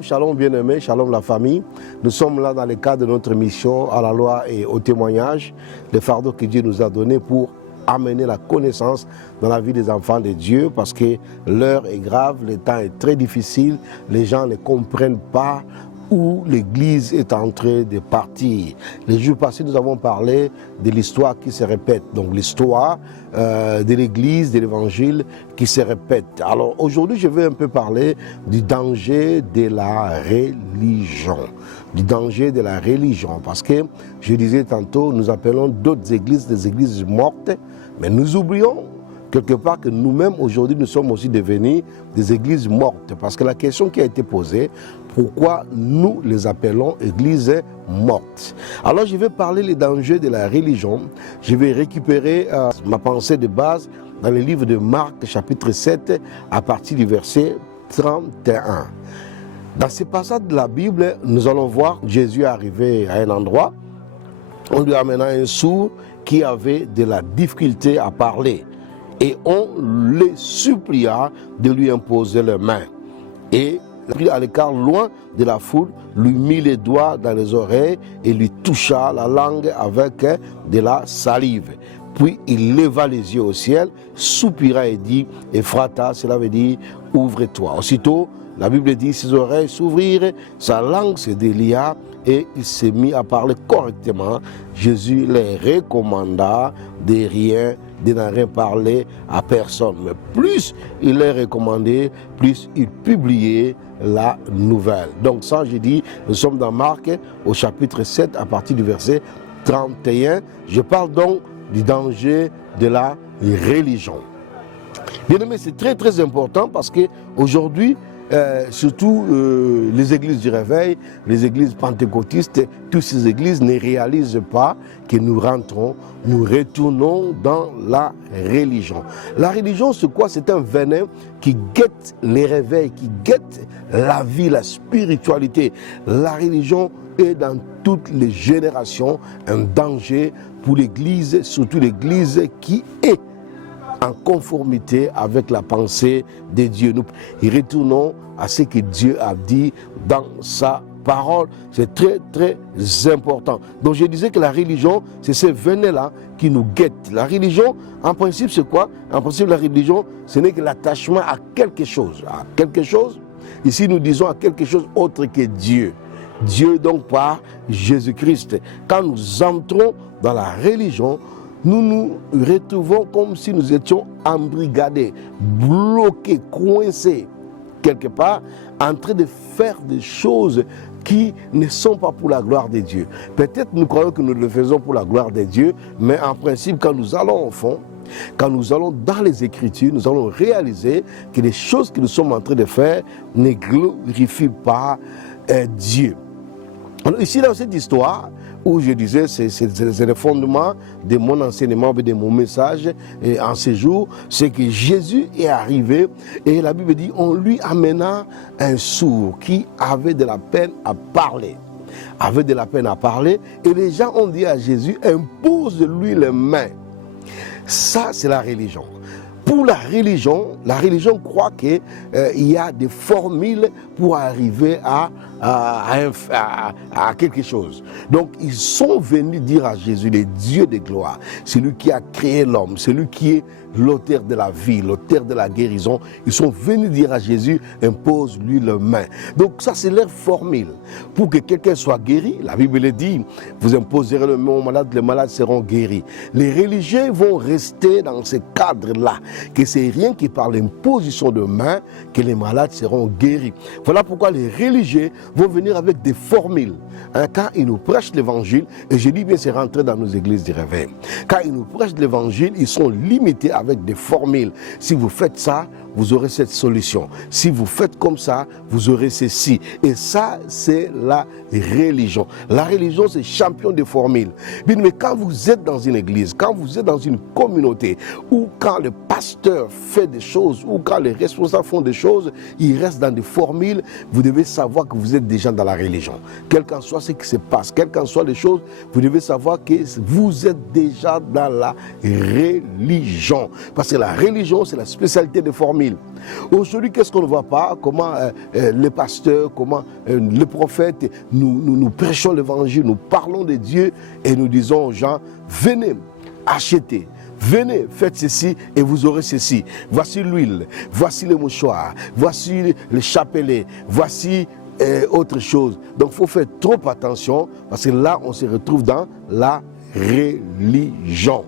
Shalom bien-aimés, shalom la famille. Nous sommes là dans le cadre de notre mission à la loi et au témoignage, le fardeau que Dieu nous a donné pour amener la connaissance dans la vie des enfants de Dieu, parce que l'heure est grave, le temps est très difficile, les gens ne comprennent pas où l'Église est en train de partir. Les jours passés, nous avons parlé de l'histoire qui se répète, donc l'histoire de l'Église, de l'Évangile qui se répète. Alors aujourd'hui, je vais un peu parler du danger de la religion. Du danger de la religion, parce que, je disais tantôt, nous appelons d'autres églises des églises mortes, mais nous oublions quelque part que nous-mêmes aujourd'hui nous sommes aussi devenus des églises mortes, parce que la question qui a été posée, pourquoi nous les appelons églises mortes? Alors je vais parler des dangers de la religion, je vais récupérer ma pensée de base dans le livre de Marc chapitre 7 à partir du verset 31. Dans ce passage de la Bible, nous allons voir Jésus arriver à un endroit, on lui amena un sourd qui avait de la difficulté à parler. Et on le supplia de lui imposer les mains. Et pris à l'écart loin de la foule, lui mit les doigts dans les oreilles et lui toucha la langue avec de la salive. Puis il leva les yeux au ciel, soupira et dit, Ephrata, cela veut dire ouvre-toi. Aussitôt, la Bible dit, ses oreilles s'ouvrirent, sa langue se délia et il s'est mis à parler correctement. Jésus les recommanda de n'en rien parler à personne. Mais plus il les recommandait, plus il publiait la nouvelle. Donc ça, j'ai dit, nous sommes dans Marc au chapitre 7 à partir du verset 31. Je parle donc du danger de la religion. Bien aimé, c'est très très important parce qu'aujourd'hui, surtout les églises du réveil, les églises pentecôtistes, toutes ces églises ne réalisent pas que nous retournons dans la religion. La religion, c'est quoi? C'est un venin qui guette les réveils, qui guette la vie, la spiritualité. La religion est dans toutes les générations un danger pour l'église, surtout l'église qui est en conformité avec la pensée de Dieu. Nous retournons à ce que Dieu a dit dans sa parole. C'est très très important. Donc je disais que la religion, c'est ce venin-là qui nous guette. La religion, en principe, c'est quoi? En principe, la religion, ce n'est que l'attachement à quelque chose. À quelque chose, ici nous disons à quelque chose autre que Dieu. Dieu donc par Jésus-Christ. Quand nous entrons dans la religion, nous nous retrouvons comme si nous étions embrigadés, bloqués, coincés, quelque part, en train de faire des choses qui ne sont pas pour la gloire de Dieu. Peut-être nous croyons que nous le faisons pour la gloire de Dieu, mais en principe, quand nous allons au fond, quand nous allons dans les Écritures, nous allons réaliser que les choses que nous sommes en train de faire ne glorifient pas Dieu. Alors ici, dans cette histoire, où je disais, c'est le fondement de mon enseignement, de mon message en ce jour, c'est que Jésus est arrivé et la Bible dit, on lui amena un sourd qui avait de la peine à parler. Avait de la peine à parler et les gens ont dit à Jésus, impose-lui les mains. Ça, c'est la religion. Pour la religion croit qu'il y a des formules pour arriver à quelque chose. Donc ils sont venus dire à Jésus, le Dieu de gloire, celui qui a créé l'homme, celui qui est l'auteur de la vie, l'auteur de la guérison. Ils sont venus dire à Jésus, impose-lui les mains. Donc ça, c'est leur formule. Pour que quelqu'un soit guéri, la Bible dit, vous imposerez le main aux malades, les malades seront guéris. Les religieux vont rester dans ce cadre-là, que c'est rien qui par l'imposition de main que les malades seront guéris. Voilà pourquoi les religieux vont venir avec des formules. Quand ils nous prêchent l'évangile, et je dis bien c'est rentré dans nos églises du réveil, quand ils nous prêchent l'évangile, ils sont limités avec des formules. Si vous faites ça, vous aurez cette solution. Si vous faites comme ça, vous aurez ceci. Et ça, c'est la religion. La religion, c'est champion de formules. Mais quand vous êtes dans une église, quand vous êtes dans une communauté, ou quand le pasteur fait des choses, ou quand les responsables font des choses, ils restent dans des formules, vous devez savoir que vous êtes déjà dans la religion. Quel qu'en soit ce qui se passe, quelles qu'en soient les choses, vous devez savoir que vous êtes déjà dans la religion. Parce que la religion, c'est la spécialité des formules. Aujourd'hui, qu'est-ce qu'on ne voit pas? Comment les pasteurs, comment les prophètes, nous prêchons l'évangile, nous parlons de Dieu et nous disons aux gens, venez, achetez. Venez, faites ceci et vous aurez ceci. Voici l'huile, voici les mouchoirs, voici les chapelets, voici autre chose. Donc il faut faire trop attention parce que là, on se retrouve dans la religion.